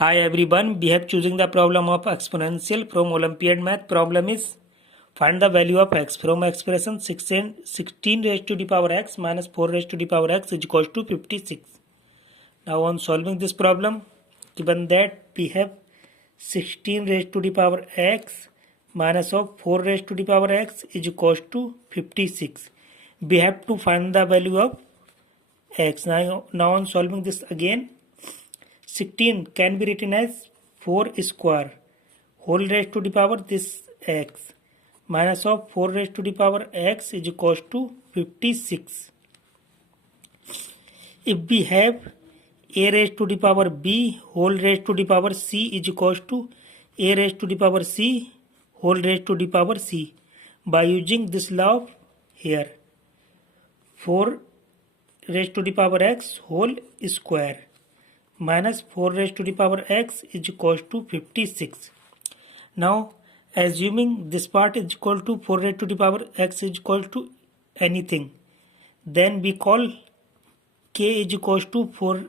Hi everyone, we have choosing the problem of exponential from Olympiad math. Problem is find the value of x from expression 16 raised to the power x minus 4 raised to the power x is equals to 56. Now on solving this problem, given that we have 16 raised to the power x minus of 4 raised to the power x is equals to 56. We have to find the value of x. Now on solving this again, 16 can be written as 4 square whole raised to the power this x minus of 4 raised to the power x is equals to 56. If we have a raised to the power b whole raised to the power c is equals to a raised to the power c whole raised to the power c, by using this law here, 4 raised to the power x whole square minus 4 raised to the power x is equals to 56. Now assuming this part is equal to 4 raised to the power x is equal to anything, then we call k is equals to 4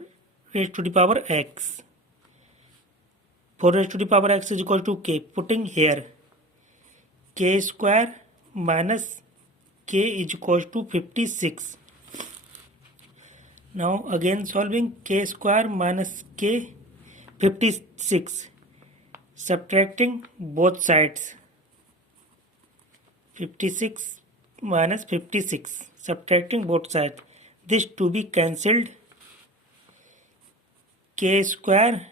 raised to the power x. 4 raised to the power x is equal to k. Putting here k square minus k is equals to 56. Now again solving k square minus k 56, subtracting both sides, 56 minus 56, subtracting both sides, this to be cancelled, k square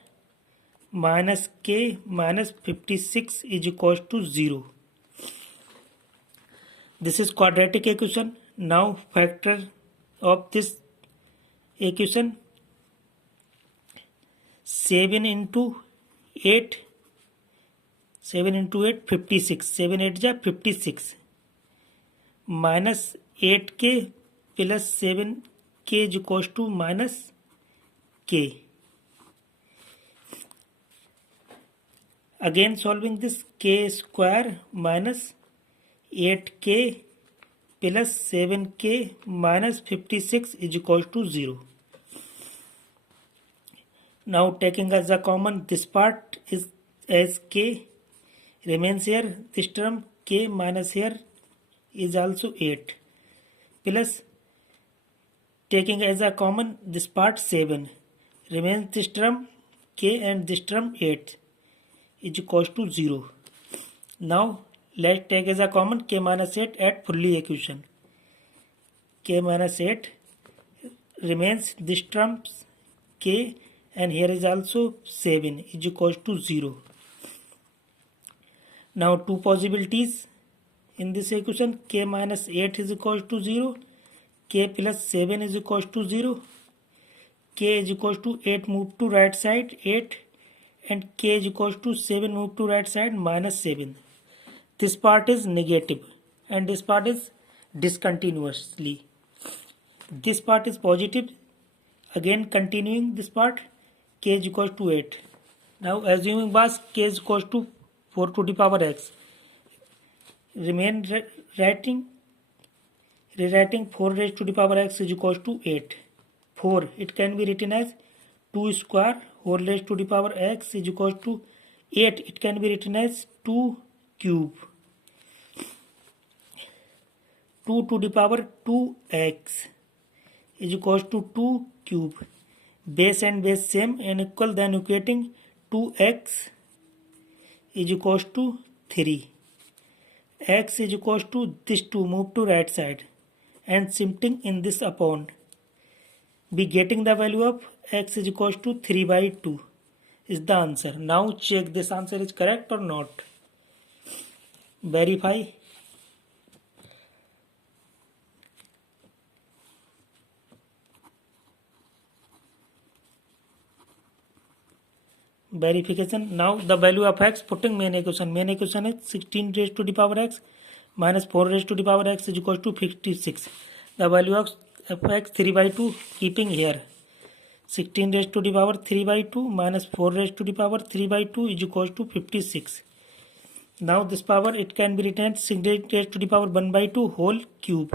minus k minus 56 is equals to 0. This is quadratic equation. Now factor of this equation, 7 into 8, 56, 7 8 ja 56 minus 8k plus 7k is equals to minus k. Again solving this, k square minus 8k plus 7k minus 56 is equals to 0. Now taking as a common, this part is as k remains here, this term k minus here is also 8, plus taking as a common this part 7 remains, this term k and this term 8 is equals to 0. Now let's take as a common k minus 8 at fully equation. K minus 8 remains, this terms k and here is also 7 is equals to 0. Now two possibilities in this equation, k minus 8 is equals to 0, k plus 7 is equals to 0, k is equals to 8 move to right side 8 and k is equals to 7 move to right side minus 7. This part is negative and this part is discontinuously. This part is positive. Again continuing this part, k is equals to 8. Now assuming was k is equals to 4 to the power x, rewriting 4 raised to the power x is equals to 8. 4 it can be written as 2 square whole raised to the power x is equals to 8, it can be written as 2 cube. 2 to the power 2x is equals to 2 cube. Base and base same and equal, then equating 2x is equals to 3. X is equals to this 2 move to right side and shifting in this upon. Be getting the value of x is equals to 3 by 2 is the answer. Now check this answer is correct or not. Verify. Verification. Now the value of x, putting main equation. Main equation is 16 raised to the power x minus 4 raised to the power x is equals to 56. The value of x 3 by 2, keeping here 16 raised to the power 3 by 2 minus 4 raised to the power 3 by 2 is equals to 56. Now this power it can be written as 16 raised to the power 1 by 2 whole cube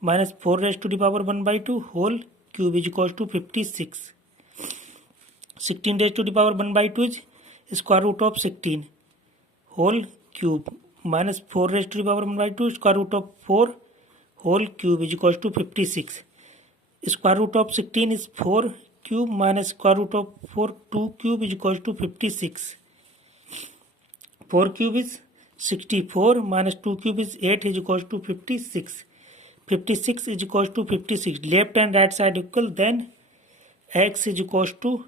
minus 4 raised to the power 1 by 2 whole cube is equals to 56. 16 raised to the power 1 by 2 is square root of 16 whole cube minus 4 raised to the power 1 by 2 square root of 4 whole cube is equals to 56. Square root of 16 is 4 cube minus square root of 4 2 cube is equals to 56. 4 cube is 64 minus 2 cube is 8 is equals to 56. 56 is equals to 56. Left and right side equal, then x is equals to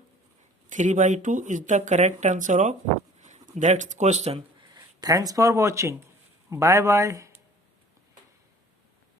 3 by 2 is the correct answer of that question. Thanks for watching. Bye bye.